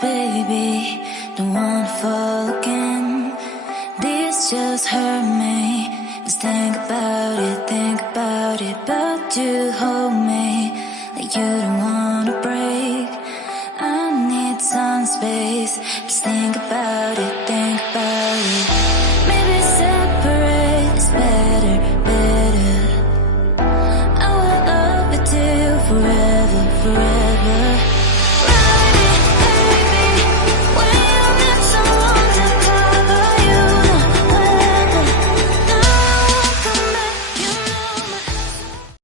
baby, don't wanna fall again. This just hurt me. Just think about it, but you hold me like you don't wanna break. I need some space. Just think about it, maybe separate is better, better. I will love you till forever, forever.